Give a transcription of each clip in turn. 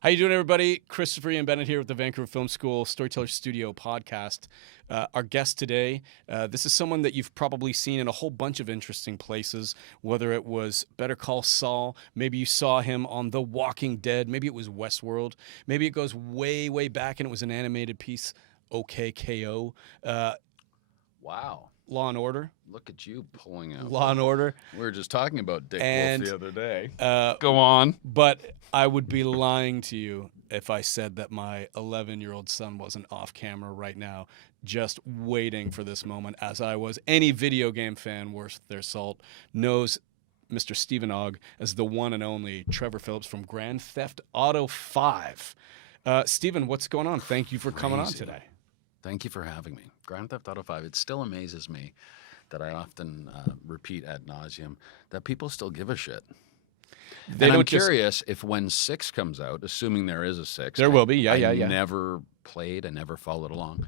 How you doing, everybody? Christopher Ian Bennett here with the Vancouver Film School Storyteller Studio podcast. Our guest today, this is someone that you've probably seen in a whole bunch of interesting places, whether it was Better Call Saul, maybe you saw him on The Walking Dead, maybe it was Westworld, maybe it goes way, way back and it was an animated piece, OKKO. Wow. Law and Order. Look at you pulling out. Law and Order. We were just talking about Dick And, Wolf the other day. Go on. But I would be lying to you if I said that my 11-year-old son wasn't off camera right now, just waiting for this moment, as I was. Any video game fan worth their salt knows Mr. Stephen Ogg as the one and only Trevor Phillips from Grand Theft Auto 5. Stephen, what's going on? Thank you for coming on today. Thank you for having me. Grand Theft Auto 5, it still amazes me that I often repeat ad nauseum that people still give a shit. And I'm curious if when 6 comes out, assuming there is a 6. There will be, yeah. I never played, I never followed along.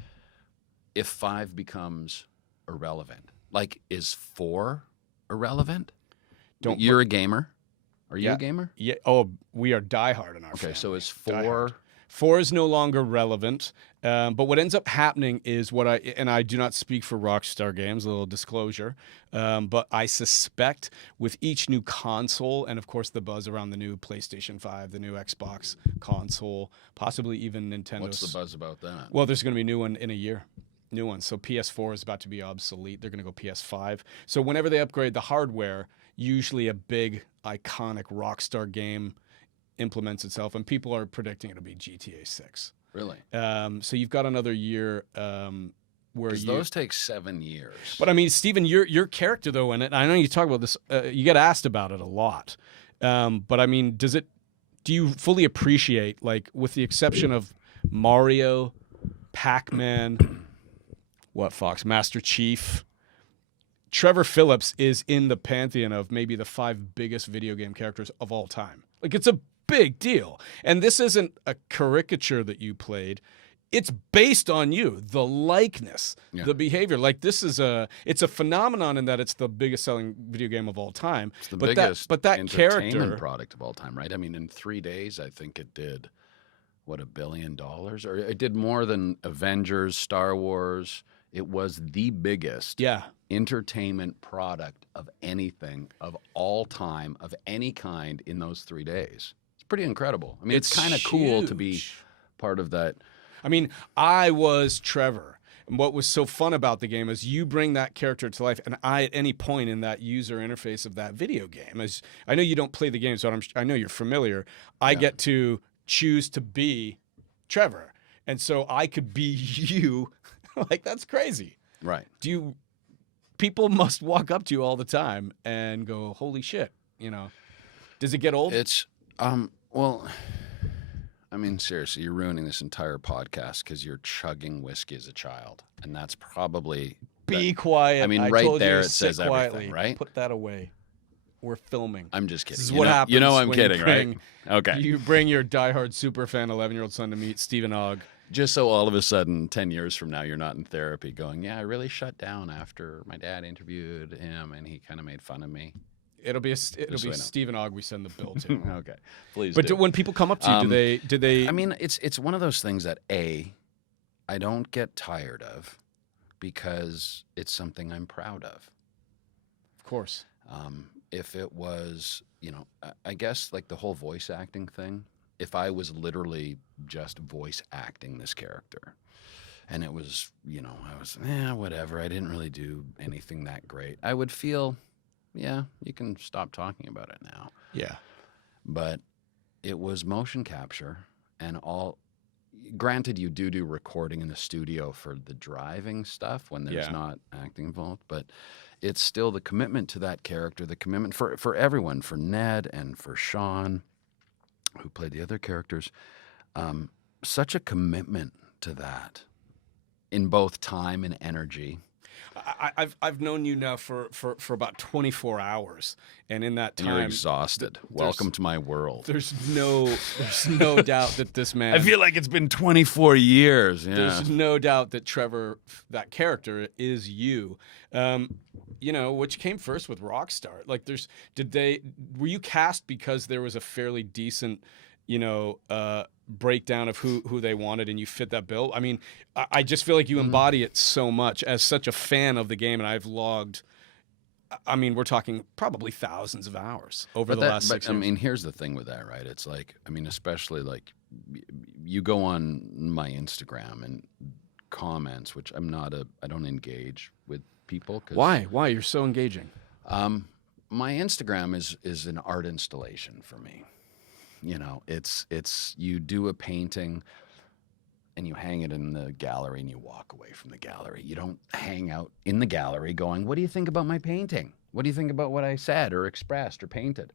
If 5 becomes irrelevant, like is 4 irrelevant? You're a gamer? Are you a gamer? Yeah. Oh, we are diehard in our family. Okay, so is 4... Diehard. 4 is no longer relevant, but what ends up happening is I do not speak for Rockstar Games, a little disclosure, but I suspect with each new console, and of course the buzz around the new PlayStation 5, the new Xbox console, possibly even Nintendo. What's the buzz about that? Well, there's going to be a new one in a year. New one. So PS4 is about to be obsolete. They're going to go PS5. So whenever they upgrade the hardware, usually a big, iconic Rockstar game implements itself, and people are predicting it'll be GTA 6. Really? So you've got another year where those take 7 years. But I mean, Stephen, your character though in it, I know you talk about this, you get asked about it a lot. But I mean, do you fully appreciate, like, with the exception of Mario, Pac-Man, Master Chief, Trevor Phillips is in the pantheon of maybe the 5 biggest video game characters of all time. Like, it's a big deal. And this isn't a caricature that you played. It's based on you, the likeness, the behavior. Like, it's a phenomenon in that it's the biggest selling video game of all time. It's the biggest entertainment character product of all time, right? I mean, in 3 days, I think it did, $1 billion? Or it did more than Avengers, Star Wars. It was the biggest entertainment product of anything, of all time, of any kind in those 3 days. It's pretty incredible. I mean, it's kind of cool to be part of that. I mean, I was Trevor. And what was so fun about the game is you bring that character to life, and I, at any point in that user interface of that video game, as I know you don't play the game, so I know you're familiar, I get to choose to be Trevor. And so I could be you. Like, that's crazy. Right. People must walk up to you all the time and go, holy shit, Does it get old? It's, well, I mean, seriously, you're ruining this entire podcast because you're chugging whiskey as a child. And that's probably... Be quiet. I mean, right there it says everything, right? Put that away. We're filming. I'm just kidding. This is what happens. I'm kidding, right? Okay. You bring your diehard superfan 11-year-old son to meet Stephen Ogg. Just so all of a sudden, 10 years from now, you're not in therapy going, yeah, I really shut down after my dad interviewed him and he kind of made fun of me. It'll be Stephen Ogg we send the bill to. Okay, please. But when people come up to you, do they? I mean, it's one of those things that I don't get tired of because it's something I'm proud of. Of course. If it was, I guess like the whole voice acting thing. If I was literally just voice acting this character, and it was, I was, whatever. I didn't really do anything that great. I would feel. Yeah, you can stop talking about it now. Yeah. But it was motion capture and all. Granted, you do recording in the studio for the driving stuff when there's not acting involved, but it's still the commitment to that character, the commitment for everyone, for Ned and for Sean, who played the other characters. Such a commitment to that in both time and energy. I've known you now for about 24 hours, and in that time, and you're exhausted. Welcome to my world. There's no doubt that this man. I feel like it's been 24 years. Yeah. There's no doubt that Trevor, that character, is you. Which came first with Rockstar? Like, were you cast because there was a fairly decent, breakdown of who they wanted, and you fit that bill. I mean, I just feel like you embody it so much as such a fan of the game, and I've logged. I mean, we're talking probably thousands of hours over the last 6 years. I mean, here's the thing with that, right? It's like, I mean, especially like you go on my Instagram and comments, which I don't engage with people. Why? You're so engaging. My Instagram is an art installation for me. It's you do a painting and you hang it in the gallery and you walk away from the gallery. You don't hang out in the gallery going, what do you think about my painting? What do you think about what I said or expressed or painted?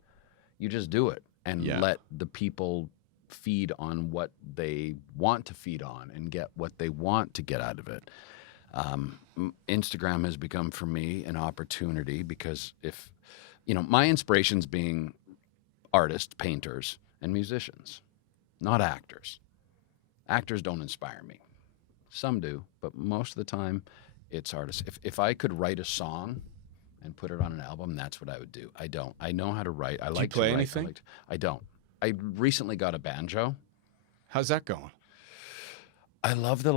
You just do it and let the people feed on what they want to feed on and get what they want to get out of it. Instagram has become for me an opportunity because if, my inspirations being artists, painters, and musicians, not actors. Actors don't inspire me. Some do, but most of the time it's artists. If I could write a song and put it on an album, that's what I would do. I don't. I know how to write. I like to play anything? I don't. I recently got a banjo. How's that going? I love the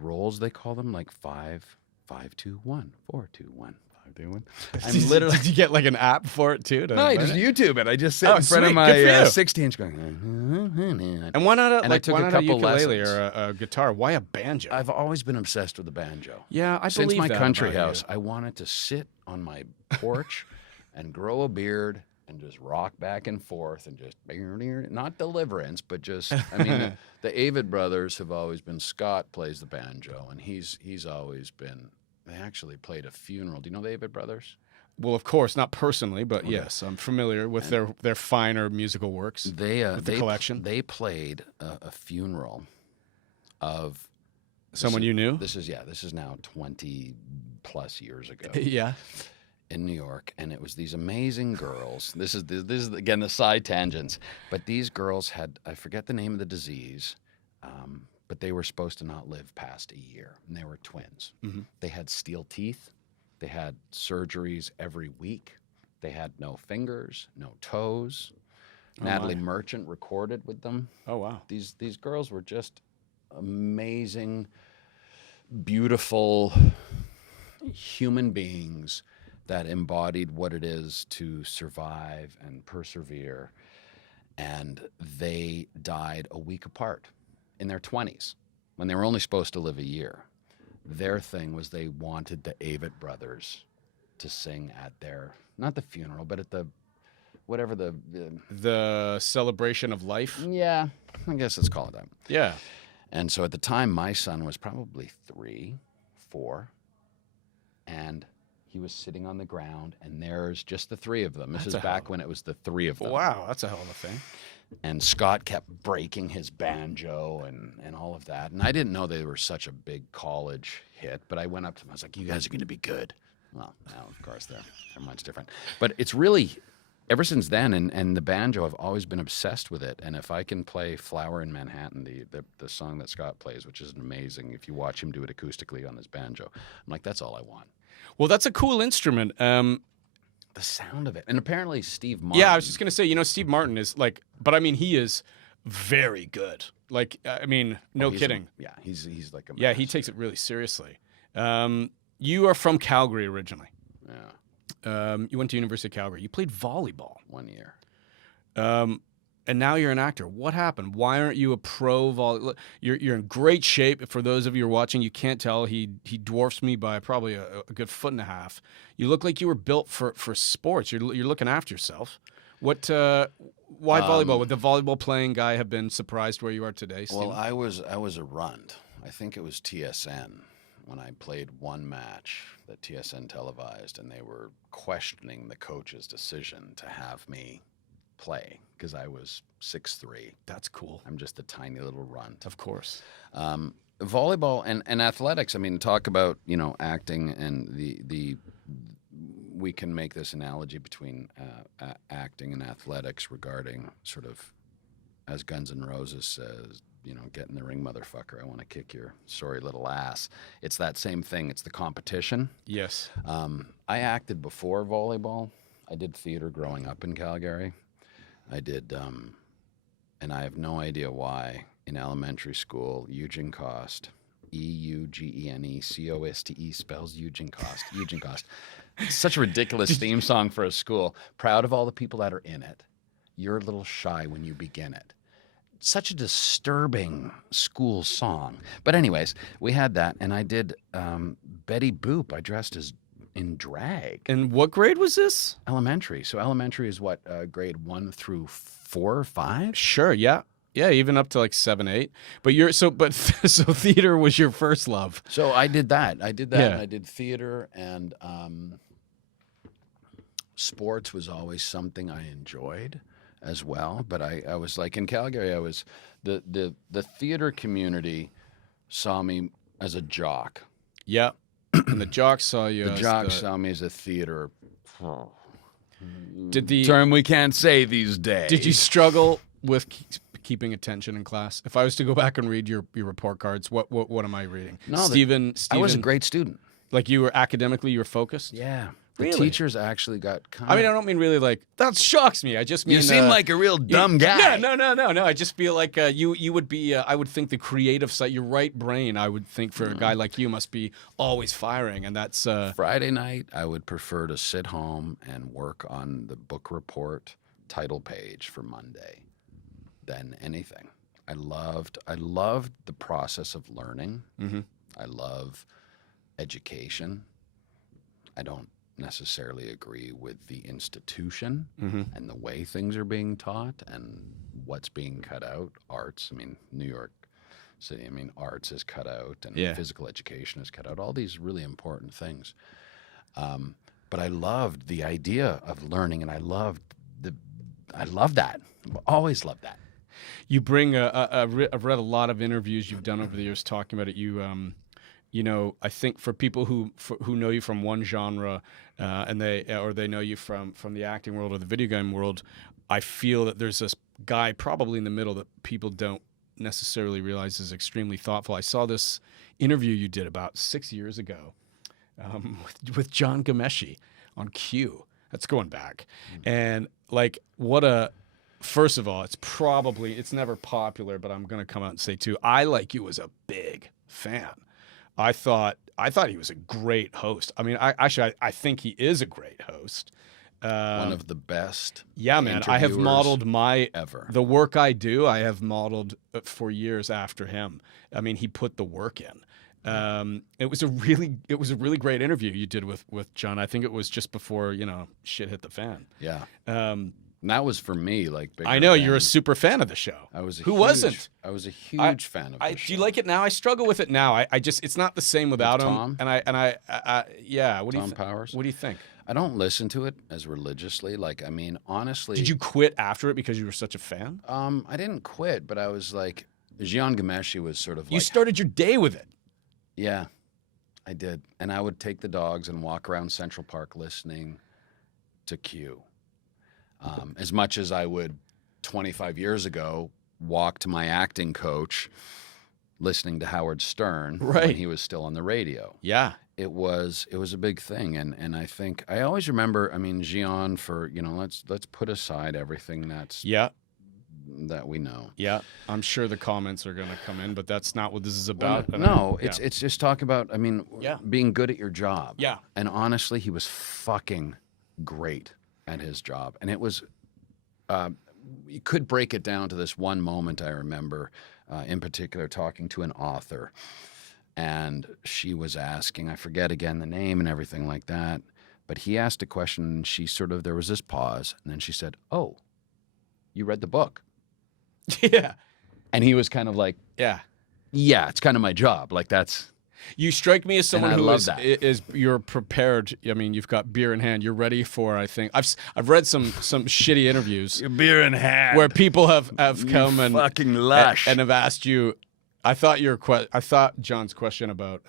rolls, they call them, like 5, 5, 2, 1, 4, 2, 1. I'm literally. Did you get like an app for it too? No, I just YouTube it. I just sit in front of my 16-inch going. And why not I took a couple ukulele lessons. or a guitar? Why a banjo? I've always been obsessed with the banjo. Yeah, I Since believe my that country about house, you. I wanted to sit on my porch and grow a beard and just rock back and forth and just not Deliverance, but just the Avid brothers have always been. Scott plays the banjo, and he's always been. They actually played a funeral. Do you know the Avid brothers? Well, of course, not personally, but yes, I'm familiar with their finer musical works. The collection. They played a funeral of someone you knew. This is now 20 plus years ago. Yeah. In New York, and it was these amazing girls. This is again the side tangents, but these girls had, I forget the name of the disease, but they were supposed to not live past a year, and they were twins. Mm-hmm. They had steel teeth. They had surgeries every week. They had no fingers, no toes. Natalie Merchant recorded with them. Oh, wow. These girls were just amazing, beautiful human beings that embodied what it is to survive and persevere. And they died a week apart in their 20s when they were only supposed to live a year. Their thing was they wanted the Avett brothers to sing at their, not the funeral, but at the, whatever the celebration of life. Yeah, I guess let's call it that. Yeah. And so at the time, my son was probably 3, 4, and he was sitting on the ground, and there's just the 3 of them. This is back when it was the 3 of them. Wow, that's a hell of a thing. And Scott kept breaking his banjo and all of that. And I didn't know they were such a big college hit, but I went up to them. I was like, you guys are going to be good. Well, now, of course, they're much different. But it's really, ever since then, and the banjo, I've always been obsessed with it. And if I can play Flower in Manhattan, the song that Scott plays, which is amazing, if you watch him do it acoustically on his banjo, I'm like, that's all I want. Well, that's a cool instrument. The sound of it. And apparently Steve Martin. Yeah, I was just going to say, Steve Martin is like, but I mean, he is very good. Like, I mean, no kidding. He's like a master. Yeah, he takes it really seriously. You are from Calgary originally. Yeah. You went to University of Calgary. You played volleyball. 1 year. And now you're an actor. What happened? Why aren't you a pro volley? You're in great shape. For those of you who are watching, you can't tell. He dwarfs me by probably a good 1.5 feet. You look like you were built for sports. You're looking after yourself. Why volleyball? Would the volleyball playing guy have been surprised where you are today, Stephen? Well, I was a runt. I think it was TSN when I played one match that TSN televised, and they were questioning the coach's decision to have me play because I was 6'3". That's cool. I'm just a tiny little runt. Of course. Volleyball and athletics. I mean, talk about acting and the. We can make this analogy between acting and athletics regarding sort of, as Guns N' Roses says, get in the ring, motherfucker. I want to kick your sorry little ass. It's that same thing. It's the competition. Yes. I acted before volleyball. I did theater growing up in Calgary. I did, and I have no idea why, in elementary school, Eugene Cost, Eugenecoste spells Eugene Cost. Eugene Cost. Such a ridiculous theme song for a school. Proud of all the people that are in it. You're a little shy when you begin it. Such a disturbing school song. But anyways, we had that, and I did Betty Boop. I dressed as in drag. And what grade was this? Elementary. So elementary is what, grade 1 through 4 or 5? Sure, yeah. Yeah, even up to like 7, 8. But so theater was your first love. So I did that. Yeah. And I did theater, and sports was always something I enjoyed as well. But I was like, in Calgary, I was the theater community saw me as a jock. Yeah. And the jocks saw you. The jocks saw me as a theater. Did the term we can't say these days? Did you struggle with keeping attention in class? If I was to go back and read your report cards, what am I reading? No, Stephen, I was a great student. Like you were academically, you were focused. Yeah. The Really? teachers actually got kind of... I mean, I don't mean really like that shocks me. I just mean You seem like a real dumb guy. No. I just feel like you would be. I would think the creative side, your right brain. I would think for a guy like you must be always firing, and that's. Friday night, I would prefer to sit home and work on the book report title page for Monday than anything. I loved the process of learning. Mm-hmm. I love education. I don't necessarily agree with the institution and the way things are being taught and what's being cut out. Arts, I mean, New York City, I mean, arts is cut out, and physical education is cut out, all these really important things. But I loved the idea of learning, and I loved that. I've always loved that. You bring I've read a lot of interviews you've done over the years talking about it. You know, I think for people who know you from one genre, and they know you from the acting world or the video game world, I feel that there's this guy probably in the middle that people don't necessarily realize is extremely thoughtful. I saw this interview you did about 6 years ago with John Gameshi on Q. That's going back, and like first of all, it's never popular, but I'm going to come out and say too, I like you as a big fan. I thought he was a great host. I mean, I think he is a great host. One of the best. Yeah, man. I have modeled the work I do. I have modeled for years after him. I mean, he put the work in. It was a really great interview you did with John. I think it was just before shit hit the fan. Yeah. And that was for me, like. I know you're a super fan of the show. Who wasn't? I was a huge fan of the show. Do you like it now? I struggle with it now. I just it's not the same without him. Tom? Yeah. Tom Powers. What do you think? I don't listen to it as religiously. Like, I mean, honestly. Did you quit after it because you were such a fan? I didn't quit, but I was like, Gian Gameshi was sort of like. You started your day with it. Yeah, I did, and I would take the dogs and walk around Central Park listening to Q. As much as I would 25 years ago walk to my acting coach listening to Howard Stern when he was still on the radio. Yeah. It was a big thing, and I think I always remember, I mean, Gian, for let's put aside everything that we know. Yeah. I'm sure the comments are going to come in, but that's not what this is about. It's just talk about, I mean, being good at your job. Yeah. And honestly, he was fucking great at his job. And it was, you could break it down to this one moment I remember, in particular, talking to an author. And she was asking, I forget again the name and everything like that, but he asked a question, and there was this pause, and then she said, "Oh, you read the book?" Yeah. And he was kind of like, Yeah, it's kind of my job. Like, that's... You strike me as someone who is you're prepared. I mean, you've got beer in hand. You're ready for, I think. I've read some shitty interviews. Your beer in hand. Where people have come and fucking lush and have asked you. I thought John's question about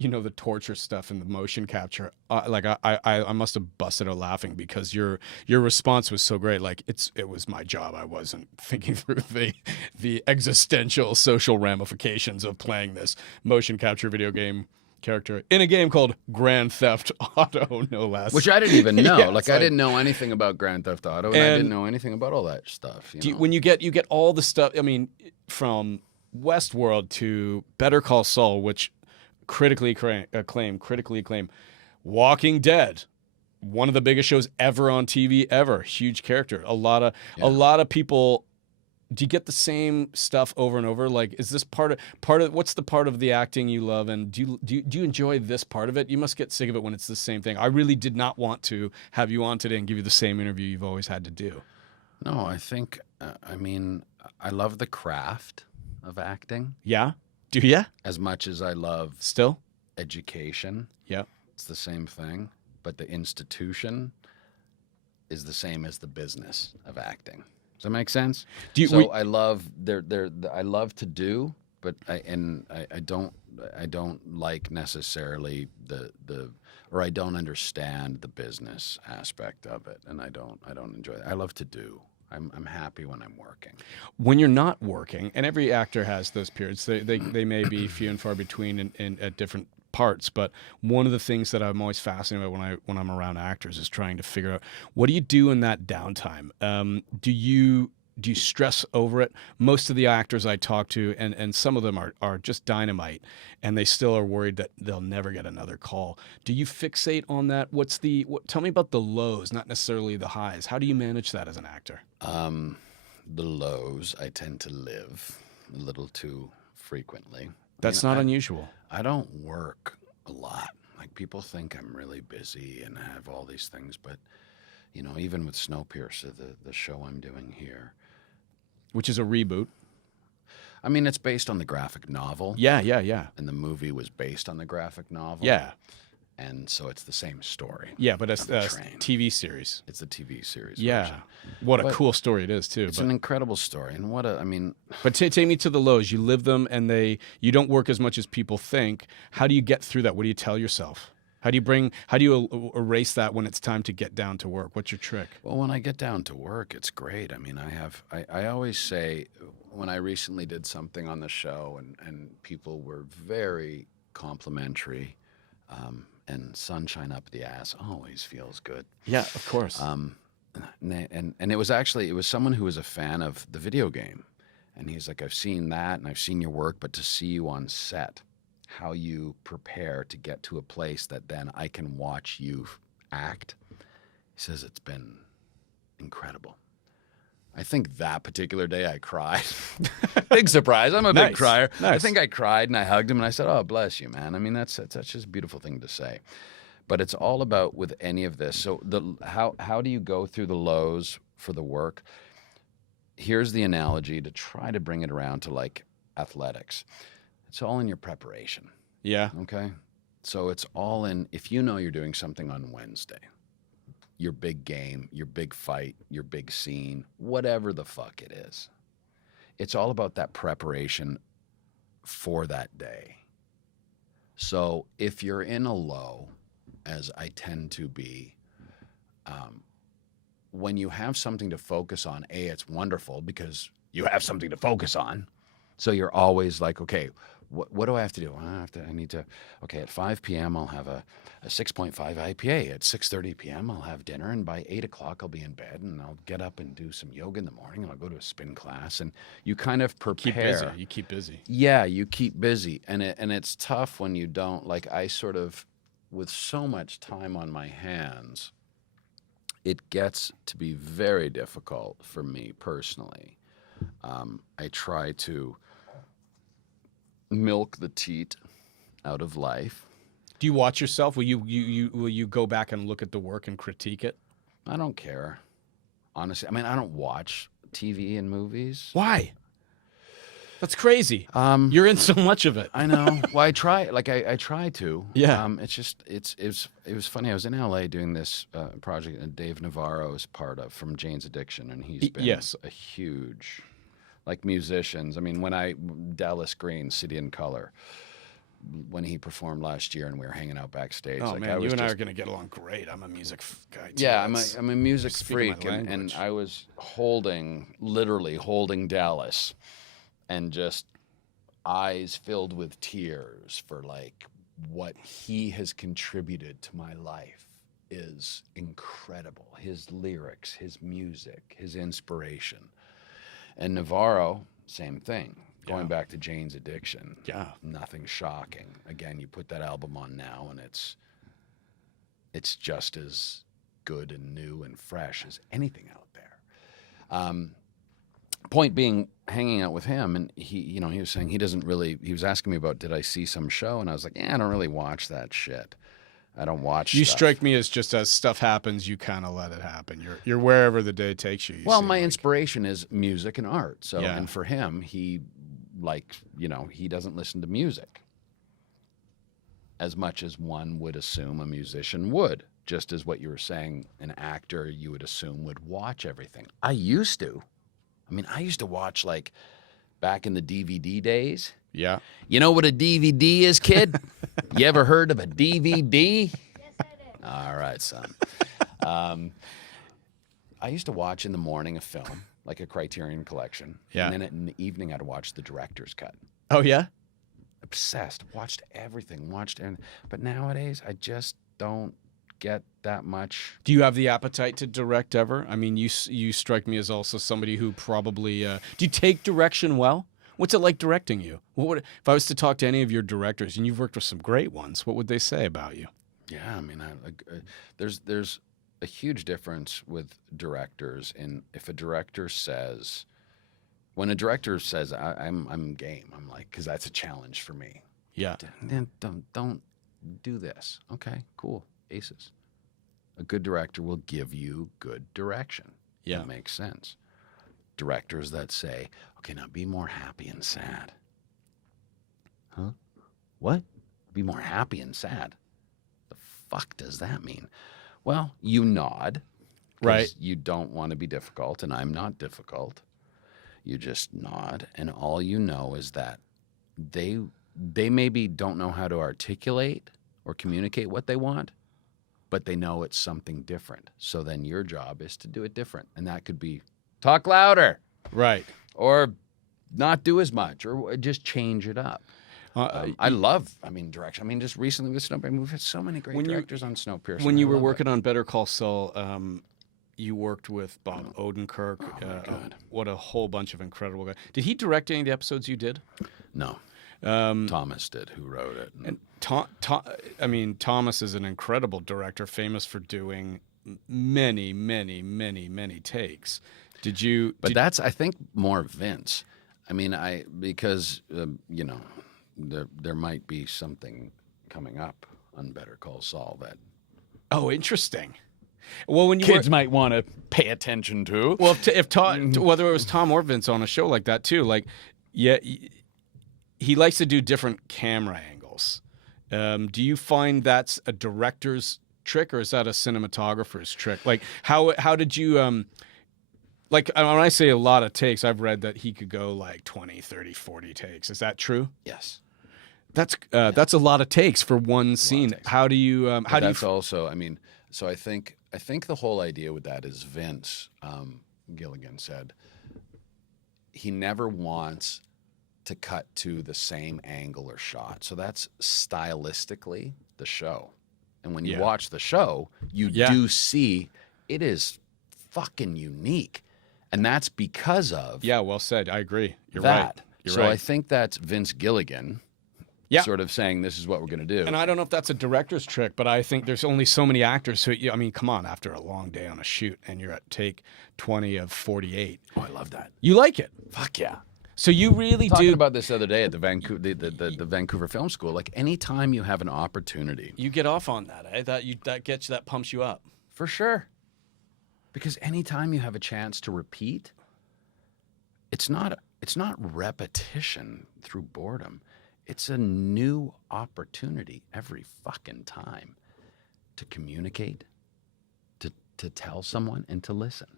the torture stuff and the motion capture. I must have busted out laughing because your response was so great. Like it was my job. I wasn't thinking through the existential social ramifications of playing this motion capture video game character in a game called Grand Theft Auto, no less. Which I didn't even know. Yeah, like I didn't know anything about Grand Theft Auto, and I didn't know anything about all that stuff. When you get all the stuff, I mean, from Westworld to Better Call Saul, which critically acclaimed, Walking Dead, one of the biggest shows ever on TV ever, huge character. A lot of people. Do you get the same stuff over and over? Like, is this part of what's the part of the acting you love, and do you enjoy this part of it? You must get sick of it when it's the same thing. I really did not want to have you on today and give you the same interview you've always had to do. No, I think I mean I love the craft of acting. Yeah, do you? As much as I love still education. Yeah, it's the same thing, but the institution is the same as the business of acting. Does that make sense? I love I love to do, but I don't like necessarily or I don't understand the business aspect of it, and I don't enjoy it. I love to do. I'm happy when I'm working. When you're not working, and every actor has those periods. They may be few and far between at different parts, but one of the things that I'm always fascinated by when I'm around actors is trying to figure out, what do you do in that downtime? Do you stress over it? Most of the actors I talk to, and some of them are just dynamite, and they still are worried that they'll never get another call. Do you fixate on that? Tell me about the lows, not necessarily the highs. How do you manage that as an actor? The lows I tend to live a little too frequently. That's not unusual. I don't work a lot. Like, people think I'm really busy and I have all these things, but even with Snowpiercer, the show I'm doing here, which is a reboot. I mean, it's based on the graphic novel. Yeah. And the movie was based on the graphic novel. Yeah. And so it's the same story. Yeah, but it's a TV series. It's a TV series. Yeah. Version. What a cool story it is, too. It's an incredible story. And But take me to the lows. You live them, and you don't work as much as people think. How do you get through that? What do you tell yourself? How do you erase that when it's time to get down to work? What's your trick? Well, when I get down to work, it's great. I mean, I always say, when I recently did something on the show and people were very complimentary, and sunshine up the ass always feels good. Yeah, of course. And it was someone who was a fan of the video game, and he's like, I've seen that and I've seen your work, but to see you on set, how you prepare to get to a place that then I can watch you act, he says it's been incredible. I think that particular day I cried. Big surprise. I'm a big crier. Nice. I think I cried and I hugged him and I said, "Oh, bless you, man." I mean, that's just a beautiful thing to say. But it's all about, with any of this. So how do you go through the lows for the work? Here's the analogy to try to bring it around to, like, athletics. It's all in your preparation. Yeah. Okay? So it's all in, if you know you're doing something on Wednesday, your big game, your big fight, your big scene, whatever the fuck it is, it's all about that preparation for that day. So if you're in a low, as I tend to be, when you have something to focus on, it's wonderful because you have something to focus on. So you're always like, okay, what do I have to do? At 5 p.m. I'll have a 6.5 IPA. At 6:30 p.m. I'll have dinner, and by 8 o'clock I'll be in bed, and I'll get up and do some yoga in the morning, and I'll go to a spin class, and you kind of prepare. You keep busy. Yeah, you keep busy, and it's tough when you don't. Like, I sort of, with so much time on my hands, it gets to be very difficult for me personally. I try to milk the teat out of life. Do you watch yourself? Will you go back and look at the work and critique it? I don't care, honestly. I mean, I don't watch TV and movies. Why? That's crazy. You're in so much of it. I know. Well, I try. Like, I try to. Yeah. It was funny. I was in LA doing this project that Dave Navarro is part of, from Jane's Addiction, and he's been a huge, like, musicians. I mean, Dallas Green, City and Color, when he performed last year, and we were hanging out backstage. Oh, like, man, you and I are gonna get along great. I'm a music guy too. Yeah, I'm a music freak, and I was literally holding Dallas, and just eyes filled with tears for, like, what he has contributed to my life is incredible. His lyrics, his music, his inspiration. And Navarro, same thing. Going back to Jane's Addiction. Yeah. Nothing shocking. Again, you put that album on now and it's just as good and new and fresh as anything out there. Point being, hanging out with him, and he was saying he was asking me about, did I see some show? And I was like, I don't really watch that shit. I don't watch You stuff. strike me as just as stuff happens, you kind of let it happen. You're wherever the day takes you. Well, my inspiration is music and art. So, Yeah. and for him, he doesn't listen to music as much as one would assume a musician would. Just as what you were saying, an actor you would assume would watch everything. I used to watch, like, back in the DVD days. Yeah. You know what a DVD is, kid? You ever heard of a DVD? Yes, I did. All right, son. I used to watch in the morning a film, like a Criterion Collection. Yeah. And then in the evening, I'd watch the director's cut. Oh, yeah? Obsessed. Watched everything. But nowadays, I just don't get that much. Do you have the appetite to direct ever? I mean, you strike me as also somebody who probably... do you take direction well? What's it like directing you? If I was to talk to any of your directors, and you've worked with some great ones, what would they say about you? Yeah, I mean, there's a huge difference with directors. And if a director says, when a director says, I'm game, I'm like, because that's a challenge for me. Yeah. Then don't do this. Okay, cool. Aces. A good director will give you good direction. Yeah. That makes sense. Directors that say, okay, now be more happy and sad. Huh? What? Be more happy and sad. The fuck does that mean? Well, you nod. 'Cause Right. You don't want to be difficult, and I'm not difficult. You just nod, and all you know is that they maybe don't know how to articulate or communicate what they want, but they know it's something different. So then your job is to do it different. And that could be talk louder, Right. or not do as much, or just change it up. I love direction. I mean, just recently with Snowpiercer, we've had so many great directors on Snowpiercer. When you I were love working on Better Call Saul, you worked with Bob Odenkirk. Oh, my God. What a whole bunch of incredible guys. Did he direct any of the episodes you did? No. Thomas did, who wrote it. And Thomas is an incredible director, famous for doing many, many, many, many takes. That's, I think, more Vince. I mean, because there might be something coming up on Better Call Saul that. Oh, interesting. Well, when kids might want to pay attention to. Well, whether it was Tom or Vince on a show like that too, like, yeah, he likes to do different camera angles. Do you find that's a director's trick, or is that a cinematographer's trick? Like, how did you like, when I say a lot of takes, I've read that he could go like 20, 30, 40 takes. Is that true? Yes. That's a lot of takes for one scene. How do you also, I mean, so I think the whole idea with that is Vince Gilligan said he never wants to cut to the same angle or shot. So that's stylistically the show. And when you watch the show, you do see it is fucking unique. And that's because of well said. I agree. You're that. right. You're so right. I think that's Vince Gilligan sort of saying this is what we're going to do. And I don't know if that's a director's trick, but I think there's only so many actors who, I mean, come on, after a long day on a shoot and you're at take 20 of 48. Oh, I love that. You like it? Fuck yeah. So you really Talking about this the other day at the Vancouver Film School. Like, anytime you have an opportunity, you get off on that. Eh? That pumps you up for sure. Because anytime you have a chance to repeat, it's not repetition through boredom. It's a new opportunity every fucking time to communicate, to tell someone, and to listen.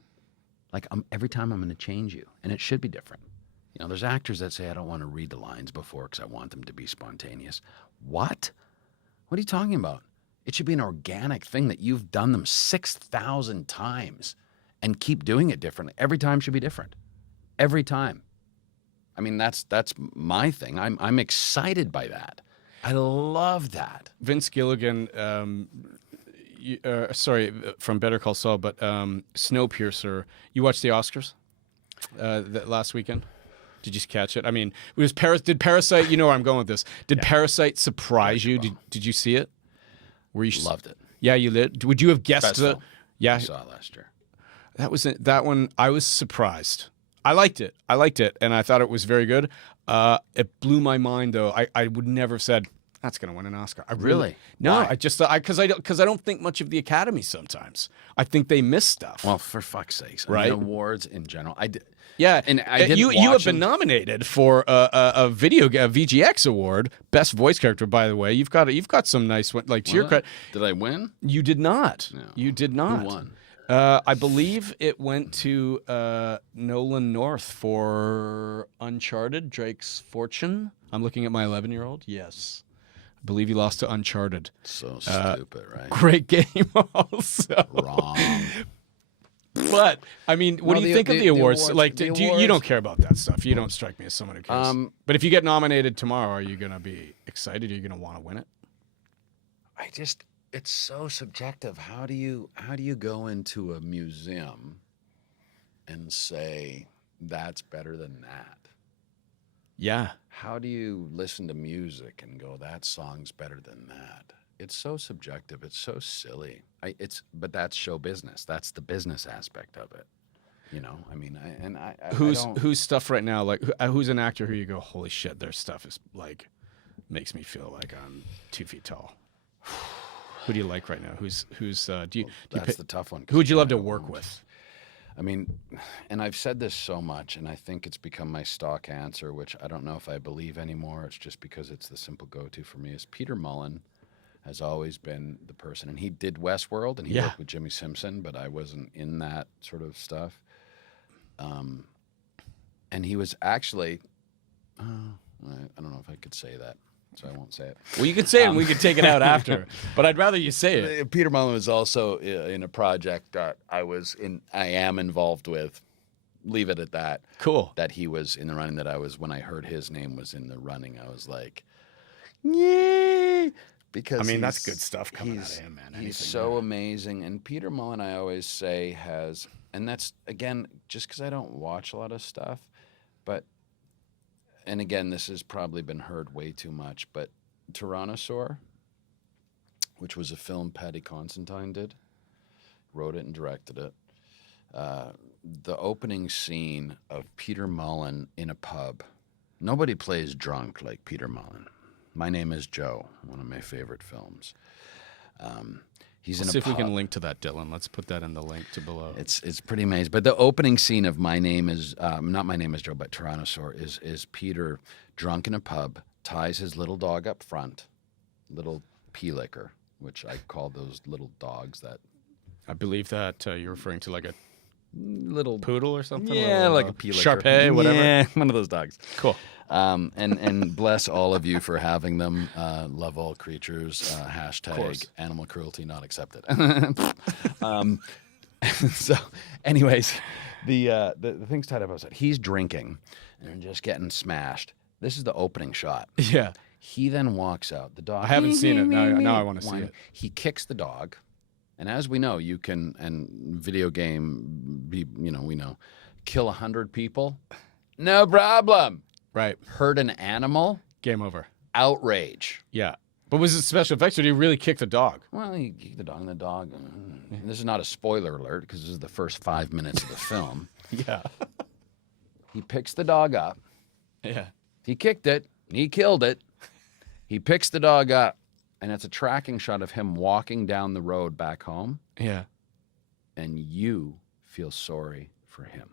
Like, every time I'm going to change you, and it should be different. You know, there's actors that say, I don't want to read the lines before because I want them to be spontaneous. What? What are you talking about? It should be an organic thing that you've done them 6,000 times and keep doing it differently. Every time should be different. Every time. I mean, that's my thing. I'm excited by that. I love that. Vince Gilligan, from Better Call Saul, but Snowpiercer. You watched the Oscars last weekend? Did you catch it? I mean, did Parasite? You know where I'm going with this. Did Parasite surprise you? Did you see it? Were you Loved it. Yeah, you did. Would you have guessed Best film Yeah, I saw it last year. that one. I was surprised. I liked it, and I thought it was very good. It blew my mind, though. I would never have said that's going to win an Oscar. Really? No, Why? I just thought because I don't think much of the Academy sometimes. I think they miss stuff. Well, for fuck's sakes, Right? Awards in general. Yeah, and I didn't you watch have been them. nominated for a VGX award, best voice character. By the way, you've got some nice one. Like to your credit, Did I win? you did not. No. You did not. Who won? I believe it went to Nolan North for Uncharted, Drake's Fortune. I'm looking at my 11-year-old. Yes. I believe he lost to Uncharted. So stupid, right? Great game also. Wrong. But, I mean, what do you think of the awards? Like, the you don't care about that stuff. You don't strike me as someone who cares. But if you get nominated tomorrow, are you going to be excited? Are you going to want to win it? It's so subjective. How do you go into a museum and say that's better than that? Yeah. How do you listen to music and go that song's better than that? It's so subjective. It's so silly. But that's show business. That's the business aspect of it. You know, I mean, who's stuff right now? Like, who's an actor who you go, holy shit, their stuff is like, makes me feel like I'm 2 feet tall. Who do you like right now? That's the tough one. Who would you love to work with? I mean, and I've said this so much, and I think it's become my stock answer, which I don't know if I believe anymore. It's just because it's the simple go-to for me. Is Peter Mullen has always been the person, and he did Westworld, and he worked with Jimmy Simpson, but I wasn't in that sort of stuff. And he was actually, I don't know if I could say that. So I won't say it. Well, you could say it and we could take it out after, but I'd rather you say it. Peter Mullen was also in a project that I am involved with. Leave it at that. Cool. That he was in the running, when I heard his name was in the running, I was like, yay! Because I mean, that's good stuff coming out of him, man. He's so amazing. And Peter Mullen, I always say, and that's, again, just because I don't watch a lot of stuff, and again, this has probably been heard way too much, but Tyrannosaur, which was a film Paddy Considine did, wrote it and directed it. The opening scene of Peter Mullen in a pub. Nobody plays drunk like Peter Mullen. My Name is Joe, one of my favorite films. He's in a pub. See if we can link to that, Dylan. Let's put that in the link to below. It's pretty amazing. But the opening scene of My Name is not My Name is Joe, but Tyrannosaur is Peter drunk in a pub, ties his little dog up front, little pea licker, which I call those little dogs that. I believe that you're referring to like a little poodle or something. Yeah, like a pea licker. Shar-Pei, whatever. Yeah, one of those dogs. Cool. And bless all of you for having them. Love all creatures. Hashtag animal cruelty not accepted. So, anyways, the thing's tied up outside. He's drinking and just getting smashed. This is the opening shot. Yeah. He then walks out. The dog. I haven't seen it. Now I want to see it. He kicks the dog. And as we know, you can, and video game, we know, kill 100 people. No problem. Right. Hurt an animal. Game over. Outrage. Yeah. But was it special effects or did he really kick the dog? Well, he kicked the dog, and the dog. And this is not a spoiler alert because this is the first 5 minutes of the film. Yeah. He picks the dog up. Yeah. He kicked it. He killed it. He picks the dog up, and it's a tracking shot of him walking down the road back home. Yeah. And you feel sorry for him.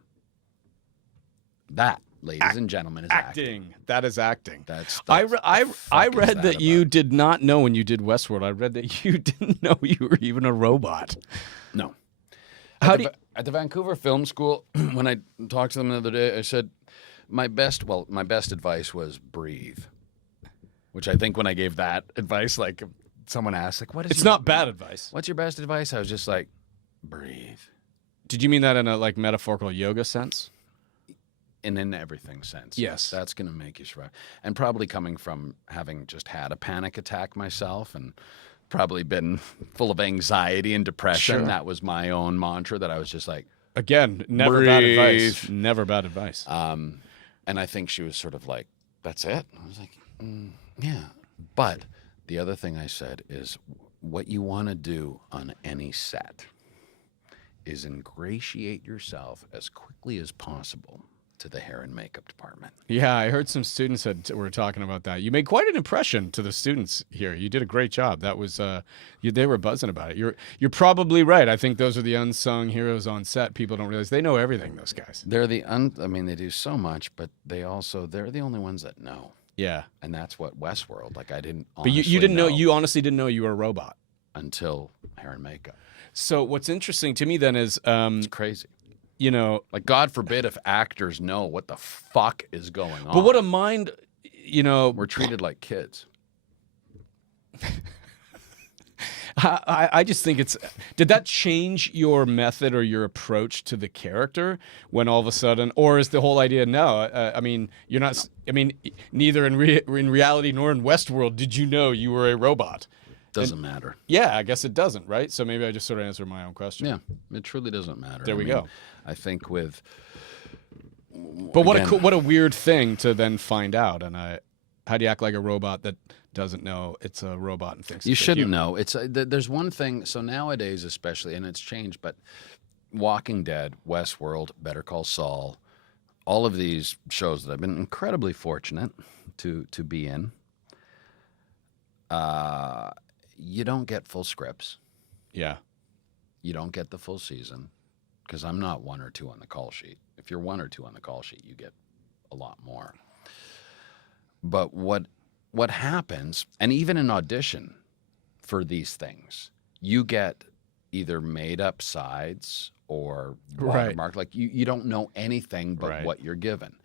That, ladies and gentlemen, is acting. That is acting. I read that you did not know when you did Westworld. I read that you didn't know you were even a robot. No. At the Vancouver Film School, when I talked to them the other day, I said, my best advice was breathe. Which I think when I gave that advice, like someone asked, like, it's not bad advice. What's your best advice? I was just like, breathe. Did you mean that in a like metaphorical yoga sense? in everything sense. Yes. That's going to make you survive. And probably coming from having just had a panic attack myself and probably been full of anxiety and depression. Sure. That was my own mantra that I was just like, Again, never bad advice. Never bad advice. and I think she was sort of like, that's it? I was like, yeah. But the other thing I said is what you want to do on any set is ingratiate yourself as quickly as possible to the hair and makeup department. Yeah, I heard some students were talking about that. You made quite an impression to the students here. You did a great job. That was they were buzzing about it. You're probably right. I think those are the unsung heroes on set. People don't realize they know everything. Those guys. They're I mean, they do so much, but they're the only ones that know. Yeah, and that's what Westworld. Like I didn't. But you didn't know. You honestly didn't know you were a robot until hair and makeup. So what's interesting to me then is it's crazy. You know, like God forbid if actors know what the fuck is going on. But what a mind, you know. We're treated like kids. I just think did that change your method or your approach to the character when all of a sudden, or is the whole idea, no, I mean, you're not, I mean, neither in reality nor in Westworld did you know you were a robot. Doesn't matter. Yeah, I guess it doesn't, right? So maybe I just sort of answered my own question. Yeah, it truly doesn't matter. There we go. I think with... But what a weird thing to then find out. And how do you act like a robot that doesn't know it's a robot and thinks you it's shouldn't know. It's there's one thing, so nowadays especially, and it's changed, but Walking Dead, Westworld, Better Call Saul, all of these shows that I've been incredibly fortunate to be in, you don't get full scripts. Yeah. You don't get the full season because I'm not 1 or 2 on the call sheet. If you're 1 or 2 on the call sheet, you get a lot more. But what happens, and even in audition for these things, you get either made up sides or watermarked. Like you don't know anything but what you're given.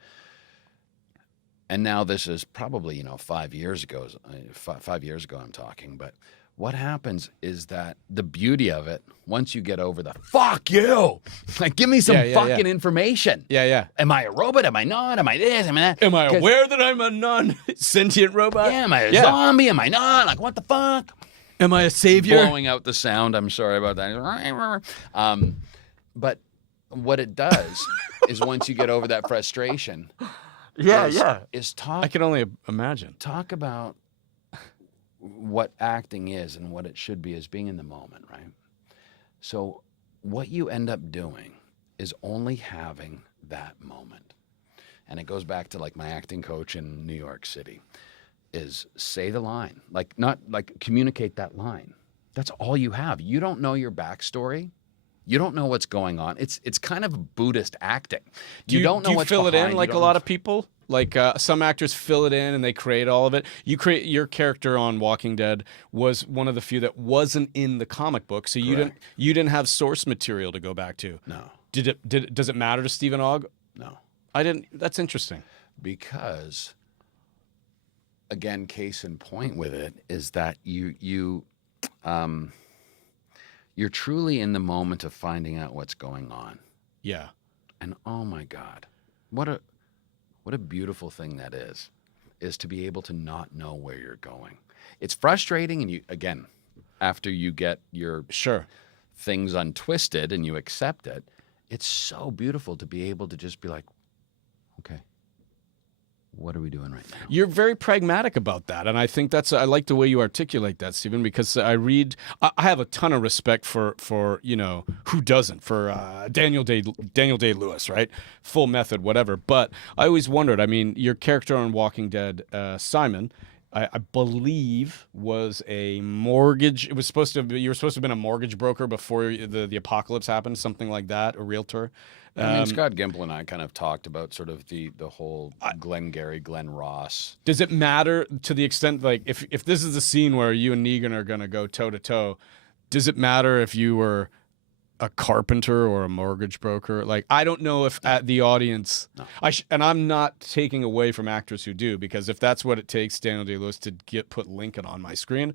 And now this is probably, 5 years ago. 5 years ago I'm talking, but what happens is that the beauty of it, once you get over the fuck you, like give me some fucking information. Yeah, yeah. Am I a robot? Am I not? Am I this? Am I that? Am I aware that I'm a non-sentient robot? Yeah, am I a zombie? Am I not? Like what the fuck? Am I a savior? Blowing out the sound. I'm sorry about that. But what it does is once you get over that frustration, is talk. I can only imagine. Talk about what acting is and what it should be as being in the moment, right? So what you end up doing is only having that moment. And it goes back to like my acting coach in New York City is say the line, not communicate that line. That's all you have. You don't know your backstory. You don't know what's going on. It's kind of Buddhist acting. You don't know what's fill behind. It in like a lot of people? Like some actors fill it in and they create all of it. Your character on Walking Dead was one of the few that wasn't in the comic book, so you didn't have source material to go back to. No. Does it matter to Stephen Ogg? No. I didn't. That's interesting. Because again, case in point with it is that you're truly in the moment of finding out what's going on. Yeah. And oh my God, what a beautiful thing that is to be able to not know where you're going. It's frustrating, and again, after you get your things untwisted and you accept it, it's so beautiful to be able to just be like, okay, what are we doing right now? You're very pragmatic about that, and I think I like the way you articulate that, Stephen, because I have a ton of respect for who doesn't, for Daniel Day-Lewis, right? Full Method, whatever. But I always wondered, I mean, your character on Walking Dead, Simon, I believe was a mortgage. You were supposed to have been a mortgage broker before the apocalypse happened, something like that, a realtor. I mean, Scott Gimple and I kind of talked about sort of the whole Glengarry, Glen Ross. Does it matter to the extent, like, if this is a scene where you and Negan are going to go toe-to-toe, does it matter if you were a carpenter or a mortgage broker? Like, I don't know if at the audience, and I'm not taking away from actors who do, because if that's what it takes, Daniel Day-Lewis, to put Lincoln on my screen,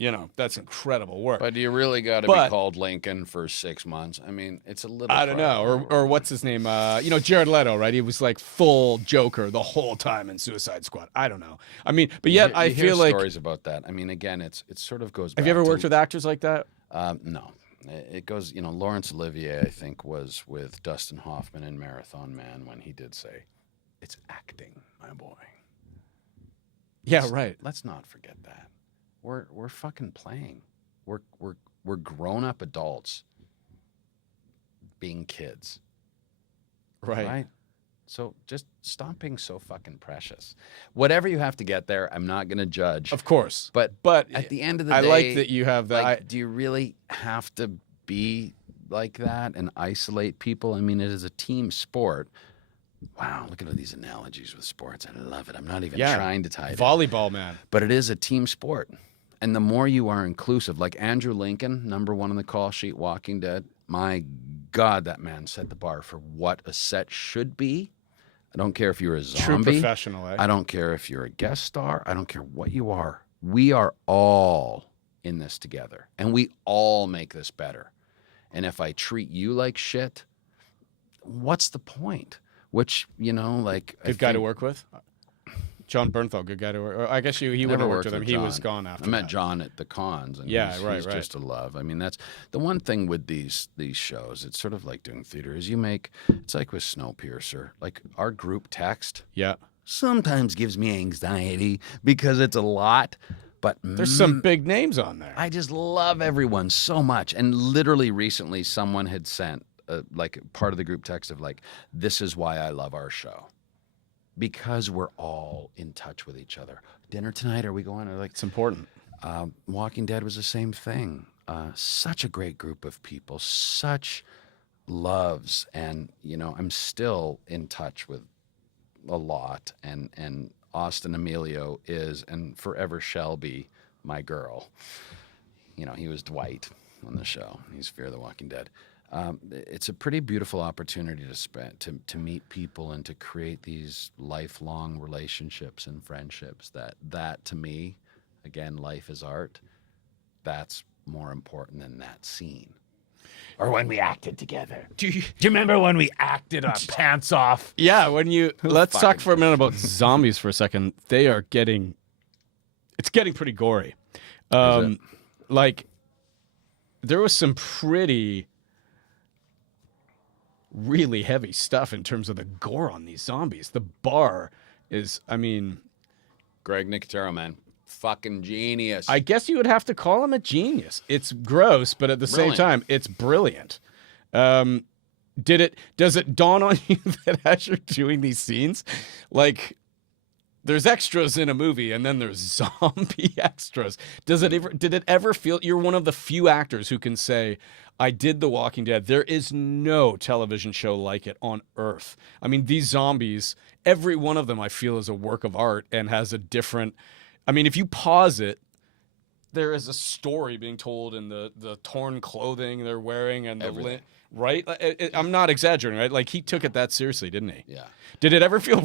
You know, that's incredible work. But you really got to be called Lincoln for 6 months. I mean, it's a little. I don't know. Or what's his name? You know, Jared Leto, right? He was like full Joker the whole time in Suicide Squad. I don't know. I mean, but yet I feel like stories about that. I mean, again, it sort of goes back. Have you ever worked with actors like that? No. It goes, you know, Laurence Olivier, I think, was with Dustin Hoffman in Marathon Man when he did say, "It's acting, my boy." Yeah, right. Let's not forget that. We're fucking playing. We're grown-up adults being kids. Right? So just stop being so fucking precious. Whatever you have to get there, I'm not going to judge. Of course. But at the end of the day, I like that you have that. Like, do you really have to be like that and isolate people? I mean, it is a team sport. Wow, look at all these analogies with sports. I love it. I'm not even trying to tie it volleyball, in. Man. But it is a team sport. And the more you are inclusive, like Andrew Lincoln, #1 on the call sheet, Walking Dead, my God, that man set the bar for what a set should be. I don't care if you're a zombie. True professional, eh? I don't care if you're a guest star. I don't care what you are. We are all in this together. And we all make this better. And if I treat you like shit, what's the point? Which, you know, like... Good guy to work with? John Bernthal, good guy to work with. I guess he wouldn't have worked with him. He was gone after I met John at the cons. And he's just a love. I mean, that's the one thing with these shows. It's sort of like doing theater. Is it's like with Snowpiercer. Like our group text sometimes gives me anxiety because it's a lot. But there's some big names on there. I just love everyone so much. And literally recently someone had sent like part of the group text of like, this is why I love our show. Because we're all in touch with each other. Dinner tonight, are we going? Or like, it's important. Walking Dead was the same thing. Such a great group of people, such loves. And, you know, I'm still in touch with a lot. And Austin Emilio is, and forever shall be, my girl. You know, he was Dwight on the show. He's Fear the Walking Dead. It's a pretty beautiful opportunity to meet people and to create these lifelong relationships and friendships that to me, again, life is art. That's more important than that scene. Or when we acted together. Do you remember when we acted our pants off? Yeah, let's talk for a minute about zombies for a second. It's getting pretty gory. Like, there was some pretty... really heavy stuff in terms of the gore on these zombies. The bar is, I mean... Greg Nicotero, man. Fucking genius. I guess you would have to call him a genius. It's gross, but at the same time, it's brilliant. Does it dawn on you that as you're doing these scenes, like, there's extras in a movie and then there's zombie extras. Did it ever feel, you're one of the few actors who can say, I did The Walking Dead. There is no television show like it on earth. I mean, these zombies, every one of them I feel is a work of art and has a different, I mean, if you pause it, there is a story being told in the torn clothing they're wearing and the right? I'm not exaggerating, right? Like, he took it that seriously, didn't he? Yeah. Did it ever feel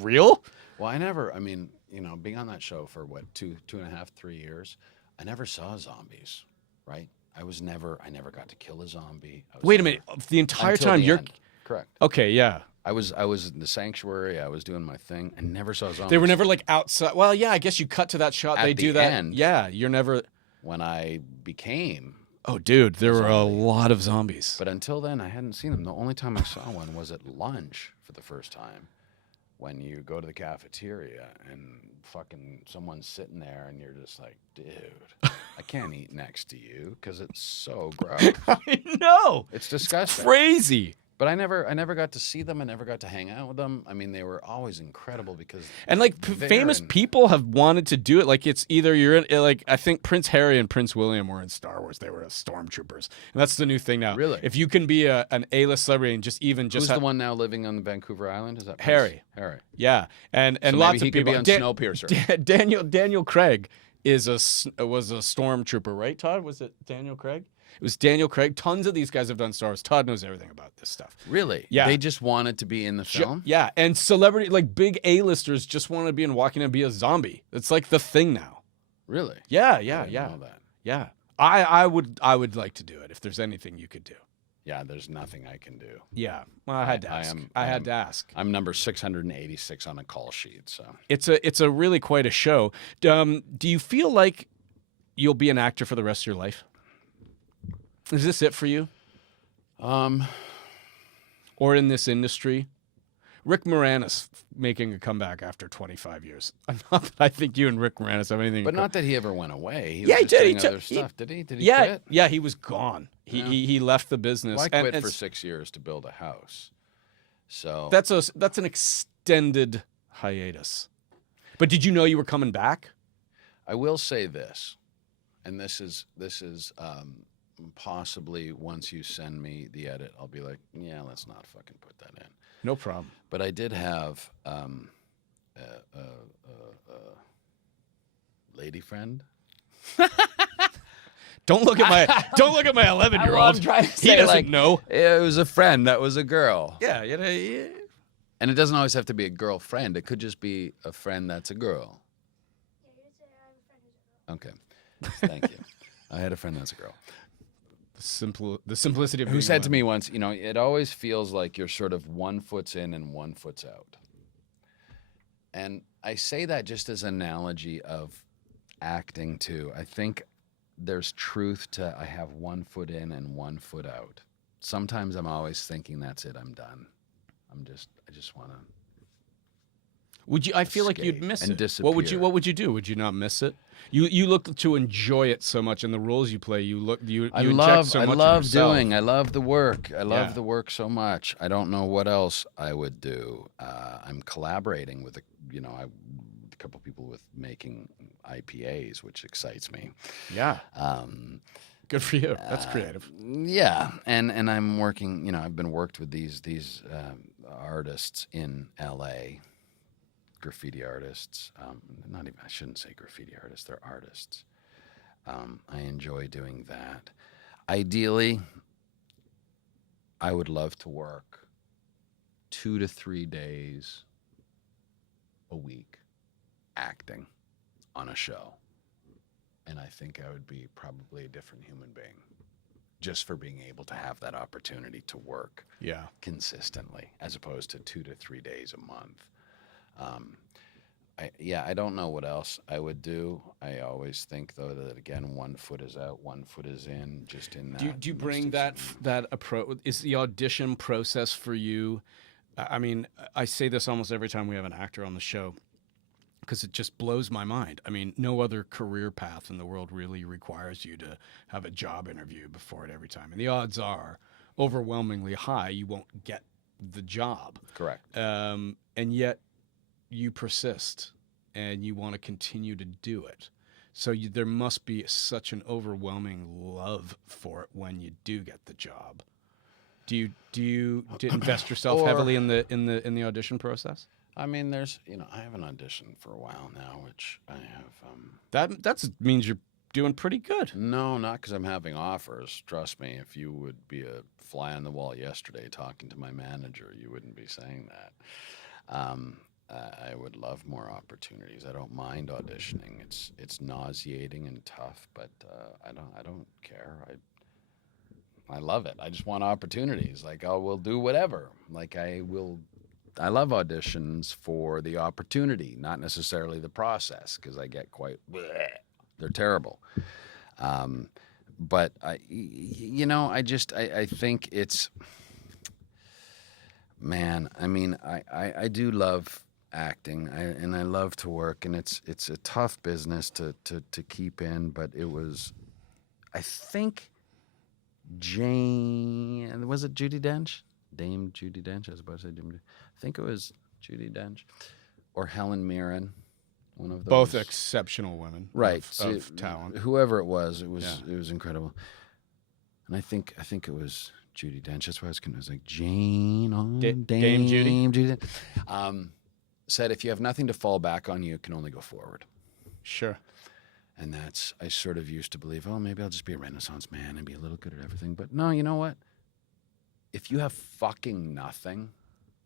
real? Well, I mean, you know, being on that show for what, 2.5, 3 years, I never saw zombies, right? I never got to kill a zombie. Wait a minute. The entire time you're correct. Okay, yeah. I was in the sanctuary. I was doing my thing. I never saw zombies. They were never like outside. Well, yeah, I guess you cut to that shot. They do that. End, yeah, you're never. When I became. Oh, dude, there were a lot of zombies. But until then, I hadn't seen them. The only time I saw one was at lunch for the first time. When you go to the cafeteria and fucking someone's sitting there and you're just like, dude, I can't eat next to you because it's so gross. I know. It's disgusting. It's crazy. But I never got to see them. I never got to hang out with them. I mean, they were always incredible because famous people have wanted to do it. Like, it's either you're in, like, I think Prince Harry and Prince William were in Star Wars. They were stormtroopers, and that's the new thing now. Really? If you can be an A-list celebrity and who's the one now living on Vancouver Island? Is that Harry? Harry. Yeah, and so lots of he people. Could be on Snowpiercer. Daniel Craig was a stormtrooper, right? Todd, was it Daniel Craig? It was Daniel Craig. Tons of these guys have done Star Wars. Todd knows everything about this stuff. Really? Yeah. They just wanted to be in the film? Yeah, and celebrity, like big A-listers just want to be in Walking and be a zombie. It's like the thing now. Really? Yeah, I yeah, didn't yeah, know that. yeah. I would like to do it if there's anything you could do. Yeah, there's nothing I can do. Yeah, well, I had to ask. I had to ask. I'm number 686 on a call sheet, so. It's a really quite a show. Do you feel like you'll be an actor for the rest of your life? Is this it for you? Or in this industry? Rick Moranis making a comeback after 25 years. Not that I think you and Rick Moranis have anything. But not that he ever went away. He Yeah, was he just did. doing other stuff. Did he? Did he Yeah, quit? yeah, he was gone. He left the business. Well, I quit And for 6 years to build a house. So that's an extended hiatus. But did you know you were coming back? I will say this, and this is possibly once you send me the edit, I'll be like, yeah, let's not fucking put that in. No problem. But I did have lady friend. Don't look at my 11-year-old. I'm trying to say, He doesn't like, know. It was a friend that was a girl. Yeah, yeah. And it doesn't always have to be a girlfriend. It could just be a friend that's a girl. Okay. Thank you. I had a friend that's a girl. The simplicity of Who being said to 11. me once, it always feels like you're sort of 1 foot's in and 1 foot's out. And I say that just as an analogy of acting too. I think there's truth to I have 1 foot in and 1 foot out. Sometimes I'm always thinking that's it, I'm done. I just want to. Would you? I feel like you'd miss and it. disappear. What would you do? Would you not miss it? You look to enjoy it so much, and the roles you play, you inject so much of yourself. I love the work. I love the work so much. I don't know what else I would do. I'm collaborating with a couple people with making IPAs, which excites me. Yeah. Good for you. That's creative. Yeah, and I'm working. I've been worked with these artists in LA. Graffiti artists, I shouldn't say graffiti artists, they're artists. I enjoy doing that. Ideally, I would love to work 2 to 3 days a week acting on a show. And I think I would be probably a different human being just for being able to have that opportunity to work consistently as opposed to 2 to 3 days a month. I don't know what else I would do. I always think, though, that, again, 1 foot is out, 1 foot is in, just in that. Do you bring that approach? Is the audition process for you? I mean, I say this almost every time we have an actor on the show because it just blows my mind. I mean, no other career path in the world really requires you to have a job interview before it every time. And the odds are overwhelmingly high you won't get the job. Correct. And yet you persist and you want to continue to do it. So there must be such an overwhelming love for it when you do get the job. Do you invest yourself heavily in the audition process? I mean, I haven't auditioned for a while now, which I have. That means you're doing pretty good. No, not because I'm having offers. Trust me, if you would be a fly on the wall yesterday talking to my manager, you wouldn't be saying that. I would love more opportunities. I don't mind auditioning. It's nauseating and tough, but I don't care. I love it. I just want opportunities. Like I will do whatever. Like I love auditions for the opportunity, not necessarily the process, because I get quite bleh. They're terrible. But I think it's, man. I mean, I do love acting, and I love to work, and it's a tough business to keep in. But it was, I think, was it Judi Dench? Dame Judi Dench, I was about to say Judi. I think it was Judi Dench or Helen Mirren, one of those. Both exceptional women, right? Of talent. Whoever it was incredible. And I think it was Judi Dench. That's why I was like Jane on Dame Judi. Said if you have nothing to fall back on, you can only go forward. Sure. And I sort of used to believe, oh, maybe I'll just be a Renaissance man and be a little good at everything. But no, you know what? If you have fucking nothing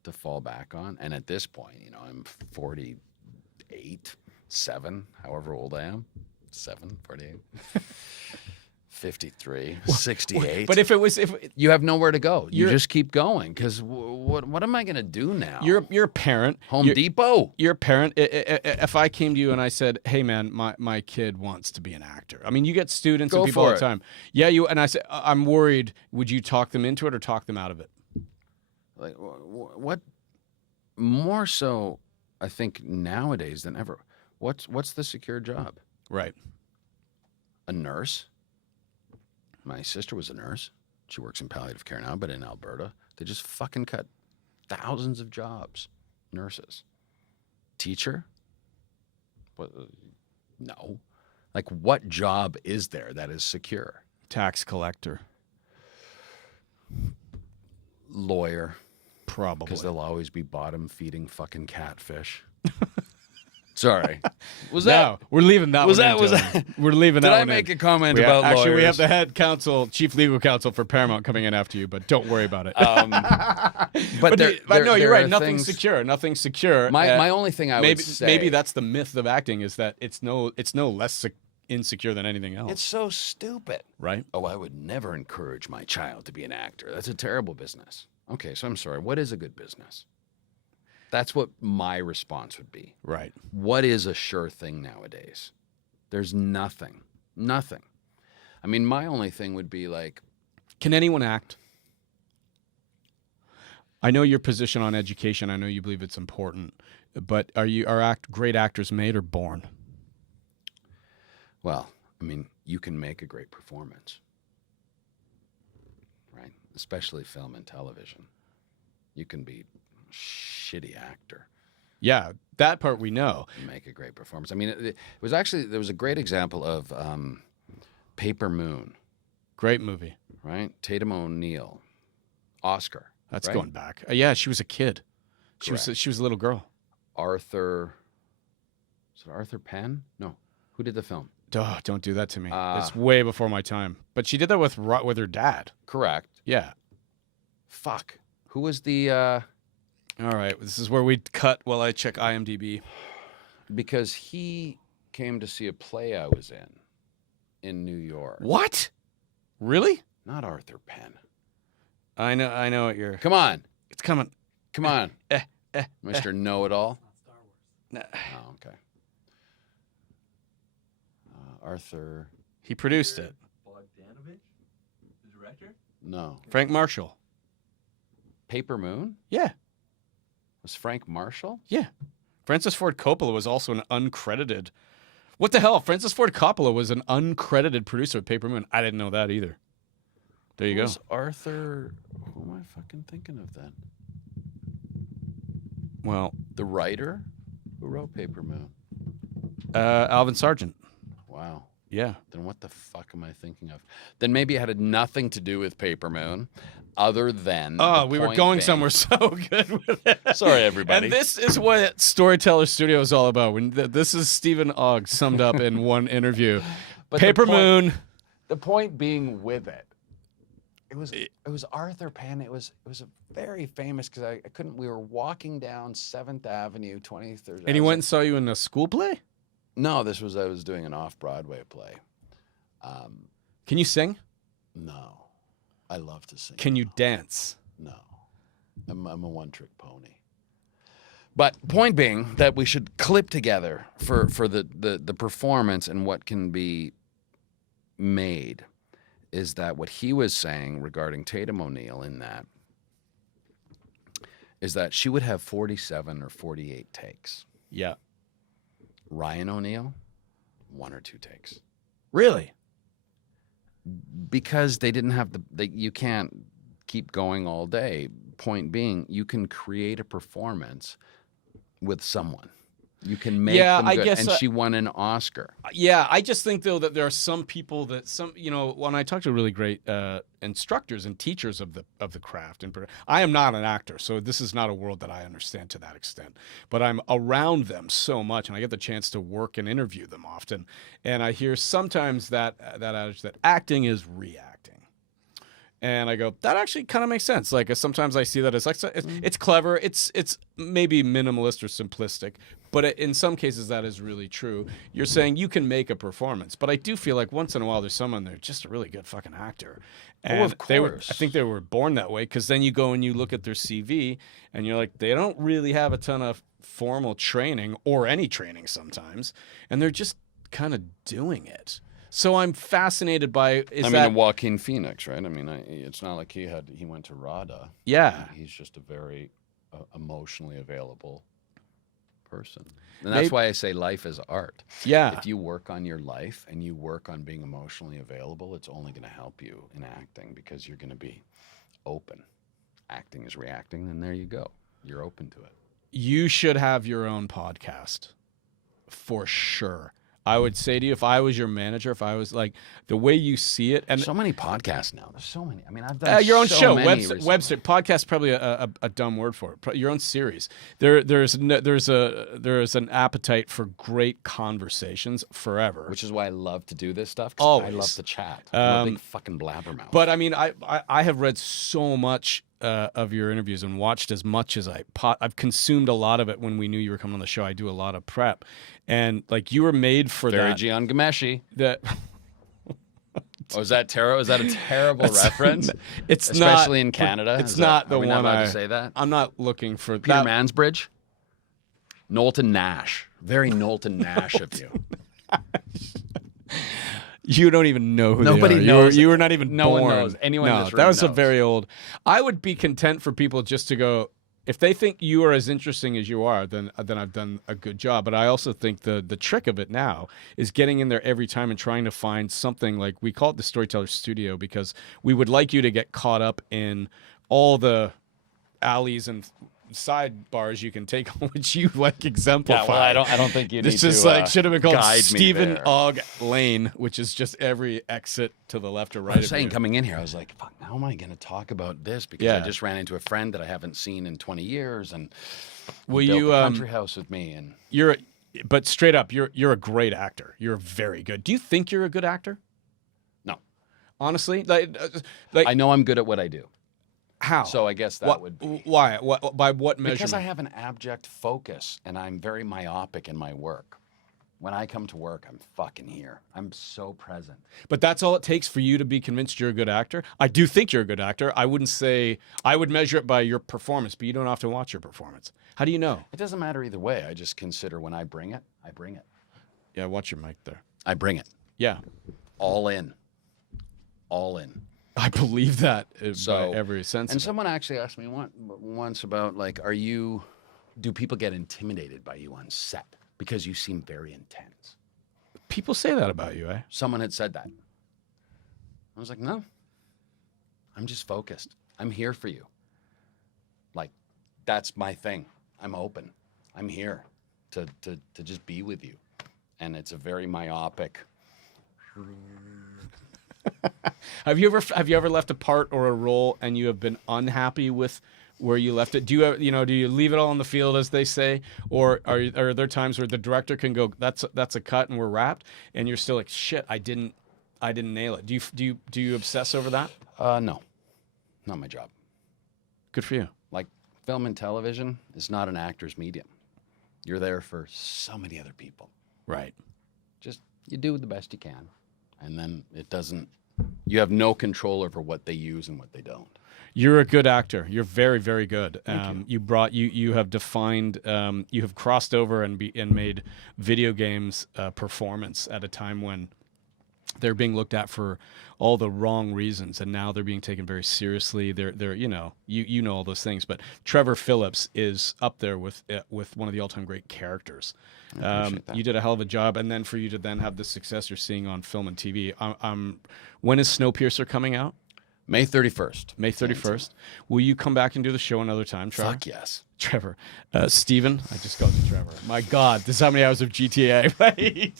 to fall back on, and at this point, I'm 48, 7, however old I am, 47, 48, 53, 68. But if you have nowhere to go, you just keep going because what am I going to do now? you're a parent, Home Depot. You're a parent. If I came to you and I said, "Hey, man, my kid wants to be an actor," I mean, you get students and people all the time. Yeah, and I say, I'm worried. Would you talk them into it or talk them out of it? Like what? More so, I think nowadays than ever. What's the secure job? Right. A nurse. My sister was a nurse. She works in palliative care now, but in Alberta, they just fucking cut thousands of jobs. Nurses. Teacher? What? No. Like, what job is there that is secure? Tax collector. Lawyer. Probably. Because they'll always be bottom-feeding fucking catfish. Sorry. No, we're leaving that one in. Was that? We're leaving that one in. Did I make a comment about lawyers? Actually, we have the head counsel, chief legal counsel for Paramount coming in after you, but don't worry about it. But no, you're right. Nothing's Secure. Nothing's secure. My only thing I would say... Maybe that's the myth of acting is that it's no less insecure than anything else. It's so stupid. Right? Oh, I would never encourage my child to be an actor. That's a terrible business. Okay, so I'm sorry. What is a good business? That's what my response would be. Right. What is a sure thing nowadays? There's nothing. Nothing. I mean, my only thing would be like... Can anyone act? I know your position on education. I know you believe it's important. But are great actors made or born? Well, I mean, you can make a great performance. Right? Especially film and television. You can be... shitty actor. Yeah, that part we know. Make a great performance. I mean, it was actually, there was a great example of Paper Moon. Great movie. Right? Tatum O'Neal. Oscar. That's right? going back. Yeah, she was a kid. She was a little girl. Arthur. Is it Arthur Penn? No. Who did the film? Oh, don't do that to me. It's way before my time. But she did that with her dad. Correct. Yeah. Fuck. Who was the... All right, this is where we cut while I check IMDb. Because he came to see a play I was in New York. What? Really? Not Arthur Penn. I know what you're... Come on. It's coming. Come on. Mr. Know-It-All. Star Wars. Oh, okay. Arthur... He produced it. Bogdanovich? The director? No. Frank Marshall. Paper Moon? Yeah. Was Frank Marshall? Yeah. Francis Ford Coppola was also an uncredited... What the hell? Francis Ford Coppola was an uncredited producer of Paper Moon. I didn't know that either. There you go. Arthur... Who am I fucking thinking of then? Well... The writer? Who wrote Paper Moon? Alvin Sargent. Wow. Yeah. Then what the fuck am I thinking of? Then maybe it had nothing to do with Paper Moon, other than... Oh, we were going somewhere so good with it. Sorry, everybody. And this is what Storyteller Studio is all about. This is Stephen Ogg summed up in one interview. But Paper Moon. The point being with it, it was Arthur Penn. It was a very famous, because I couldn't... We were walking down 7th Avenue, 23rd... And he went and saw you in a school play? No, I was doing an off-Broadway play. Can you sing? No. I love to sing. Can you dance? No. I'm a one-trick pony. But point being that we should clip together for the performance and what can be made is that what he was saying regarding Tatum O'Neal in that is that she would have 47 or 48 takes. Yeah. Ryan O'Neal, 1 or 2 takes. Really? Because they didn't have you can't keep going all day. Point being, you can create a performance with someone. You can make them good. Guess, and she won an Oscar. Yeah, I just think, though, that there are some people that when I talk to really great instructors and teachers of the craft, and I am not an actor, so this is not a world that I understand to that extent. But I'm around them so much, and I get the chance to work and interview them often, and I hear sometimes that adage that acting is reacting. And I go, that actually kind of makes sense. Like sometimes I see that as like it's clever, it's maybe minimalist or simplistic, but in some cases that is really true. You're saying you can make a performance, but I do feel like once in a while there's someone they're just a really good fucking actor. And of course. I think they were born that way, because then you go and you look at their CV and you're like, they don't really have a ton of formal training or any training sometimes, and they're just kind of doing it. So I'm fascinated by Joaquin Phoenix, right? I mean, it's not like he went to RADA. Yeah. He's just a very emotionally available person. And that's why I say life is art. Yeah. If you work on your life and you work on being emotionally available, it's only going to help you in acting, because you're going to be open. Acting is reacting, and there you go. You're open to it. You should have your own podcast for sure. I would say to you, if I was your manager, if I was like the way you see it, and so many podcasts now. There's so many. I mean, I've done your own so show, many website, podcast, probably a dumb word for it. Your own series. There's an appetite for great conversations forever, which is why I love to do this stuff. Always. I love to chat. I'm a big fucking blabbermouth. But I mean, I have read so much of your interviews and watched as much as I've consumed a lot of it. When we knew you were coming on the show, I do a lot of prep, and like you were made for Very that. Gian Gameshi. That. Oh, is that terrible? Is that a terrible reference? It's especially not, in Canada. It's not the are we one not allowed I to say that. I'm not looking for Peter that. Mansbridge. Knowlton Nash. Very Knowlton Nash of you. You don't even know who Nobody they are. knows. You were not even No born. one knows. Anyone in this room that was a knows. very old. I would be content for people just to go, if they think you are as interesting as you are, then I've done a good job. But I also think the trick of it now is getting in there every time and trying to find something. Like, we call it the Storyteller Studio, because we would like you to get caught up in all the alleys and sidebars you can take on, which you like exemplify. Yeah, well, I don't think you need This is to, like should have been called guide me Stephen there. Ogg Lane, which is just every exit to the left or right. I was of saying, you. coming in here, I was like, fuck, how am I going to talk about this? Because Yeah. I just ran into a friend that I haven't seen in 20 years, and Will he built you a country house with me. And but straight up, you're a great actor. You're very good. Do you think you're a good actor? no, Honestly, like I know I'm good at what I do. how? So I guess that would be. Why? By what measurement? Because I have an abject focus, and I'm very myopic in my work. When I come to work, I'm fucking here. I'm so present. But that's all it takes for you to be convinced you're a good actor. I do think you're a good actor. I wouldn't say I would measure it by your performance, but you don't often watch your performance. How do you know? It doesn't matter either way. I just consider when I bring it, I bring it. Yeah, watch your mic there. I bring it. Yeah, All in. All in. I believe that So, by every sense. And someone actually asked me once about, like, do people get intimidated by you on set? Because you seem very intense. People say that about you, eh? Someone had said that. I was like, no. I'm just focused. I'm here for you. Like, that's my thing. I'm open. I'm here to just be with you. And it's a very myopic. Have you ever left a part or a role and you have been unhappy with where you left it? Do you leave it all on the field, as they say, or are there times where the director can go, that's a cut and we're wrapped, and you're still like, shit, I didn't nail it? Do you obsess over that? No, not my job. Good for you. Like, film and television is not an actor's medium. You're there for so many other people. Right. Just, you do the best you can. And then you have no control over what they use and what they don't. You're a good actor. You're very, very good. Thank you have defined, you have crossed over and made video games performance at a time when they're being looked at for all the wrong reasons, and now they're being taken very seriously. They're you know all those things. But Trevor Phillips is up there with one of the all-time great characters. I appreciate that. You did a hell of a job, and then for you to then have the success you're seeing on film and TV. When is Snowpiercer coming out? May 31st. May 31st. Will you come back and do the show another time, Trevor? Fuck yes. Trevor. Steven. I just called you Trevor. My God, this is how many hours of GTA I played.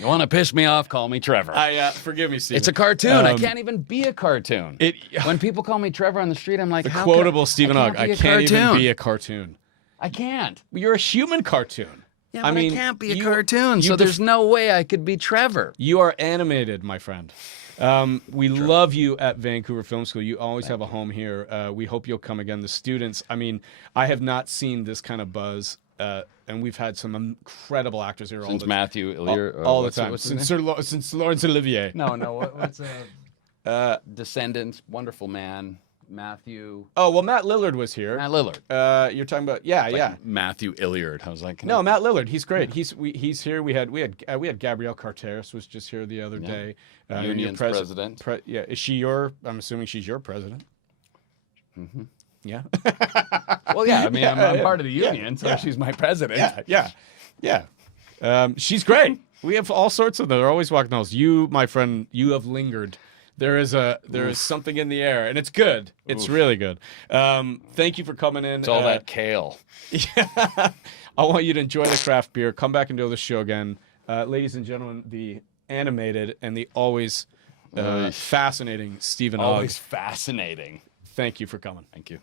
You want to piss me off, call me Trevor. Forgive me, Steven. It's a cartoon. I can't even be a cartoon. When people call me Trevor on the street, I'm like, the how quotable Stephen Ogg. I can't even be a cartoon. I can't. You're a human cartoon. Yeah, but I can't be a you- cartoon, you so def- there's no way I could be Trevor. You are animated, my friend. We love you at Vancouver Film School. You always have a home here. We hope you'll come again. The students, I mean, I have not seen this kind of buzz, and we've had some incredible actors here Since Matthew Illier, all the time. Since Laurence Olivier. No, what's Descendants, wonderful man, Matthew. Oh well, Matt Lillard was here. Matt Lillard. You're talking about yeah. Matthew Illiard. I was like, no, Matt Lillard. He's great. He's here. We had Gabrielle Carteris was just here the other day. Union's president. Yeah, is she your? I'm assuming she's your president. Mm-hmm. Yeah. Well, yeah. I mean, I'm part of the union, so she's my president. Yeah. She's great. We have all sorts of them. They're always walking those. You, my friend, you have lingered. There is something in the air, and it's good. It's really good. Thank you for coming in. It's all that kale. Yeah. I want you to enjoy the craft beer. Come back and do the show again. Ladies and gentlemen, the animated and the always fascinating Stephen Ogg. Always fascinating. Thank you for coming. Thank you.